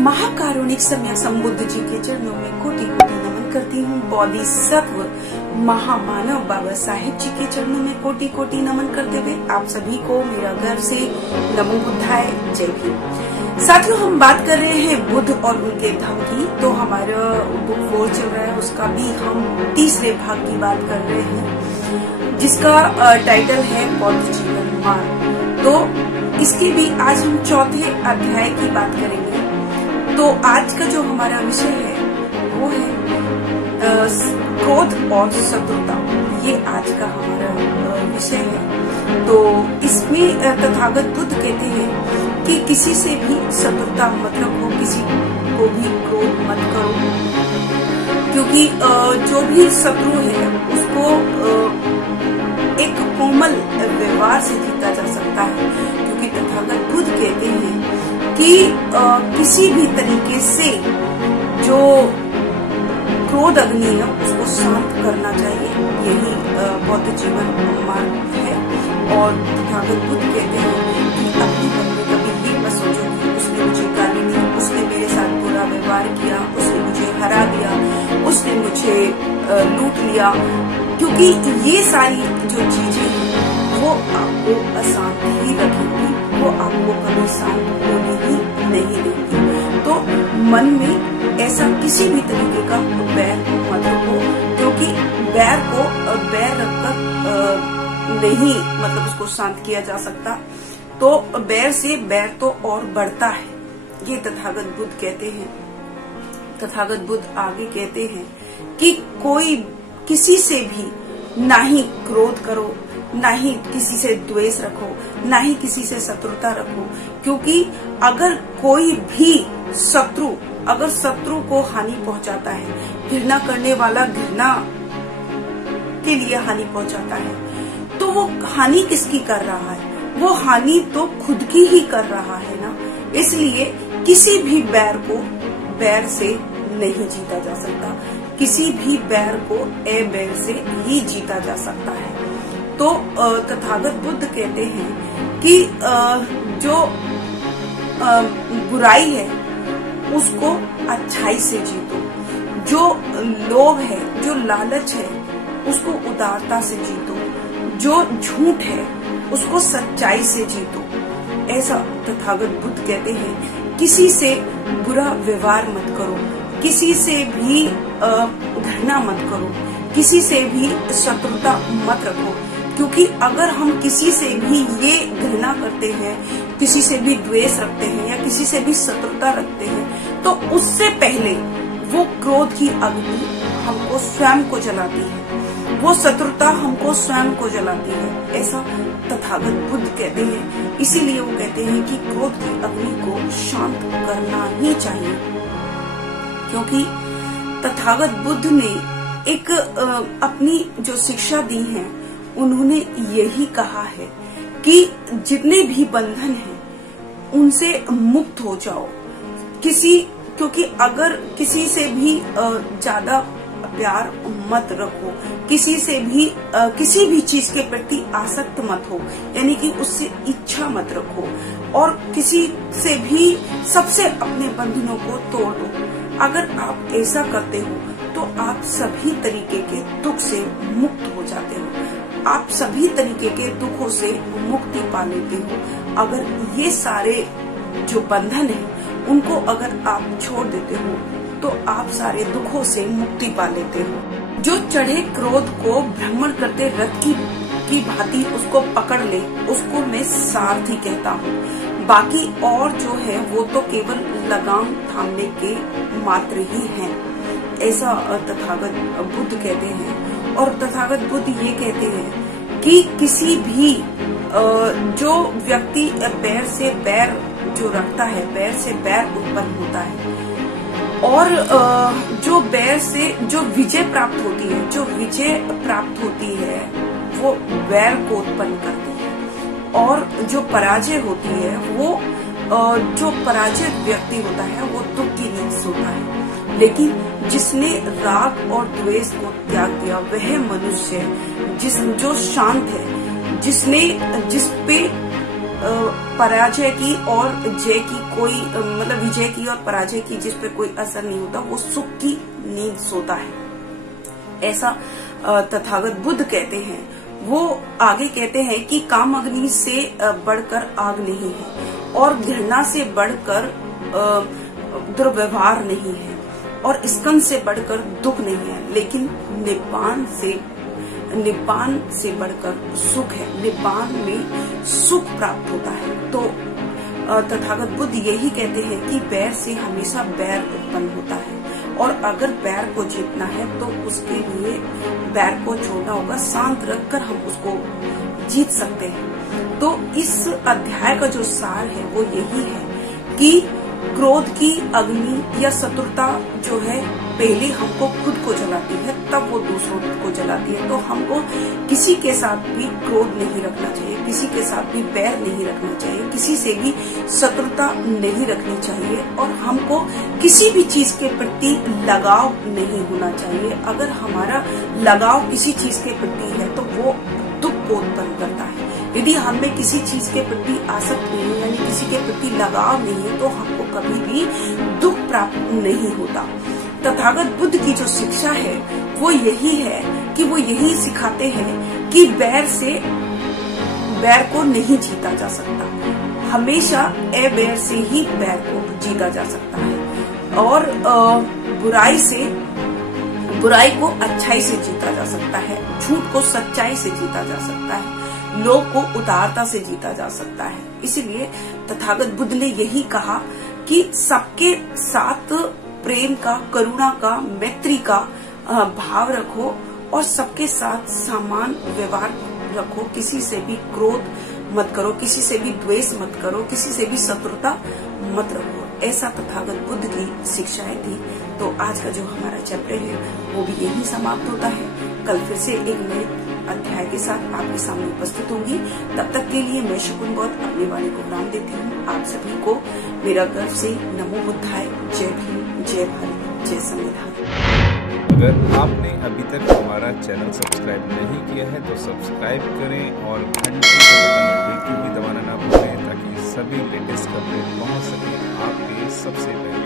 महाकारुणिक सम्यक संबुद्ध जी के चरणों में कोटि कोटि नमन करती हूँ। बोधिसत्व महामानव बाबा साहेब जी के चरणों में कोटि कोटि नमन करते हुए आप सभी को मेरा गर्व से नमो बुद्धाय, जय भीम। साथियों, हम बात कर रहे हैं बुद्ध और उनके धम्म की। तो हमारा बुक 4 चल रहा है, उसका भी हम तीसरे भाग की बात कर रहे हैं, जिसका टाइटल है बौद्ध जीवन मार्ग। तो इसकी भी आज हम चौथे अध्याय की बात करेंगे। तो आज का जो हमारा विषय है वो है क्रोध और शत्रुता। ये आज का हमारा विषय है। तो इसमें तथागत बुद्ध कहते हैं कि किसी से भी शत्रुता मत रखो, किसी को भी क्रोध मत करो, क्योंकि जो भी शत्रु है उसको एक कोमल व्यवहार से जीता जा सकता है। क्योंकि तथागत बुद्ध कहते हैं कि किसी भी तरीके से जो क्रोध अग्नि है उसको शांत करना चाहिए। यही बौद्ध जीवन मार्ग है। और तथागत बुद्ध कहते हैं कि अपने मन में कभी ये मत सोचो कि उसने मुझे गाली दी, उसने मेरे साथ बुरा व्यवहार किया, उसने मुझे हरा दिया, उसने मुझे लूट लिया, क्योंकि ये सारी जो चीजें हैं वो आपको अशांत ही रखेंगी, वो आपको कभी शांत होने ही नहीं देंगी। तो मन में ऐसा किसी भी तरीके का बैर मत रखो, क्योंकि बैर को बैर रखकर नहीं मतलब उसको शांत किया जा सकता। तो बैर से बैर तो और बढ़ता है, ये तथागत बुद्ध कहते हैं। तथागत बुद्ध आगे कहते हैं कि कोई किसी से भी ना ही क्रोध करो, ना ही किसी से द्वेष रखो, ना ही किसी से शत्रुता रखो, क्योंकि अगर कोई भी शत्रु को हानि पहुंचाता है, घृणा करने वाला घृणा के लिए हानि पहुंचाता है, तो वो हानि किसकी कर रहा है? वो हानि तो खुद की ही कर रहा है ना। इसलिए किसी भी बैर को बैर से नहीं जीता जा सकता, किसी भी बैर को बैर से ही जीता जा सकता है। तो तथागत बुद्ध कहते हैं कि जो बुराई है उसको अच्छाई से जीतो, जो लोभ है, जो लालच है उसको उदारता से जीतो, जो झूठ है उसको सच्चाई से जीतो। ऐसा तथागत बुद्ध कहते हैं। किसी से बुरा व्यवहार मत करो, किसी से भी घृणा मत करो, किसी से भी शत्रुता मत रखो, क्योंकि अगर हम किसी से भी ये घृणा करते हैं, किसी से भी द्वेष रखते हैं या किसी से भी शत्रुता रखते हैं, तो उससे पहले वो क्रोध की अग्नि हमको स्वयं को जलाती है, वो शत्रुता हमको स्वयं को जलाती है। ऐसा तथागत बुद्ध कहते हैं। इसीलिए वो कहते हैं कि क्रोध की अग्नि को शांत करना ही चाहिए, क्योंकि तथागत बुद्ध ने एक अपनी जो शिक्षा दी है उन्होंने यही कहा है कि जितने भी बंधन हैं उनसे मुक्त हो जाओ। क्योंकि अगर किसी से भी ज्यादा प्यार मत रखो, किसी से भी किसी भी चीज के प्रति आसक्त मत हो, यानी कि उससे इच्छा मत रखो, और किसी से भी सबसे अपने बंधनों को तोड़ दो। अगर आप ऐसा करते हो तो आप सभी तरीके के दुख से मुक्त हो जाते हो, आप सभी तरीके के दुखों से मुक्ति पा लेते हो। अगर ये सारे जो बंधन है उनको अगर आप छोड़ देते हो तो आप सारे दुखों से मुक्ति पा लेते हो। जो चढ़े क्रोध को भ्रमण करते रथ की भांति उसको पकड़ ले, उसको मैं सारथी कहता हूँ। बाकी और जो है वो तो केवल लगाम थामने के मात्र ही हैं। ऐसा तथागत बुद्ध कहते हैं। और तथागत बुद्ध ये कहते हैं कि किसी भी जो व्यक्ति बैर से बैर जो रखता है, बैर से बैर उत्पन्न होता है, और जो बैर से जो विजय प्राप्त होती है, जो विजय प्राप्त होती है वो बैर को उत्पन्न करती है, और जो पराजय होती है वो जो पराजित व्यक्ति होता है वो दुख की नींद सोता है। लेकिन जिसने राग और द्वेष को त्याग दिया वह मनुष्य जो शांत है, जिसपे पराजय की और जय की कोई मतलब विजय की और पराजय की जिस पे कोई असर नहीं होता, वो सुख की नींद सोता है, ऐसा तथागत बुद्ध कहते हैं। वो आगे कहते हैं कि काम अग्नि से बढ़कर आग नहीं है और घृणा से बढ़कर दुर्व्यवहार नहीं है और स्कंद से बढ़कर दुख नहीं है, लेकिन निब्बान से बढ़कर सुख है। निब्बान में सुख प्राप्त होता है। तो तथागत बुद्ध यही कहते हैं कि बैर से हमेशा बैर उत्पन्न होता है और अगर बैर को जीतना है तो उसके लिए बैर को छोड़ना होगा, शांत रखकर हम उसको जीत सकते हैं। तो इस अध्याय का जो सार है वो यही है कि क्रोध की अग्नि या शत्रुता जो है पहले हमको खुद को जलाती है, तब वो दूसरों को जलाती है। तो हमको किसी के साथ भी क्रोध नहीं रखना चाहिए, किसी के साथ भी बैर नहीं रखना चाहिए, किसी से भी शत्रुता नहीं रखनी चाहिए और हमको किसी भी चीज के प्रति लगाव नहीं होना चाहिए। अगर हमारा लगाव किसी चीज के प्रति है तो वो दुख को उत्पन्न करता है। यदि हमें किसी चीज के प्रति आसक्त नहीं है, यानी किसी के प्रति लगाव नहीं है, तो हमको कभी भी दुख प्राप्त नहीं होता। तथागत बुद्ध की जो शिक्षा है वो यही है कि वो यही सिखाते हैं कि बैर को नहीं जीता जा सकता, हमेशा अबैर से ही बैर को जीता जा सकता है और बुराई को अच्छाई से जीता जा सकता है, झूठ को सच्चाई से जीता जा सकता है, लोभ को उदारता से जीता जा सकता है। इसलिए तथागत बुद्ध ने यही कहा कि सबके साथ प्रेम का, करुणा का, मैत्री का भाव रखो और सबके साथ समान व्यवहार रखो। किसी से भी क्रोध मत करो, किसी से भी द्वेष मत करो, किसी से भी शत्रुता मत रखो। ऐसा तथागत बुद्ध की शिक्षाएं थी। तो आज का जो हमारा चैप्टर है वो भी यही समाप्त होता है। कल फिर से एक नए अध्याय के साथ आपके सामने उपस्थित होंगी। तब तक के लिए मैं शकुन गौत अपने वाणी को विराम देती हूँ। आप सभी को मेरा गर्व से नमो बुद्धाय, जय भीम, जय भारत, जय संविधान। अगर आपने अभी तक हमारा चैनल सब्सक्राइब नहीं किया है तो सब्सक्राइब करें और घंटी का बटन बिल्कुल भी दबाना ना भूलें ताकि सभी लेटेस्ट अपडेट पहुंच सके आपके सबसे पहले।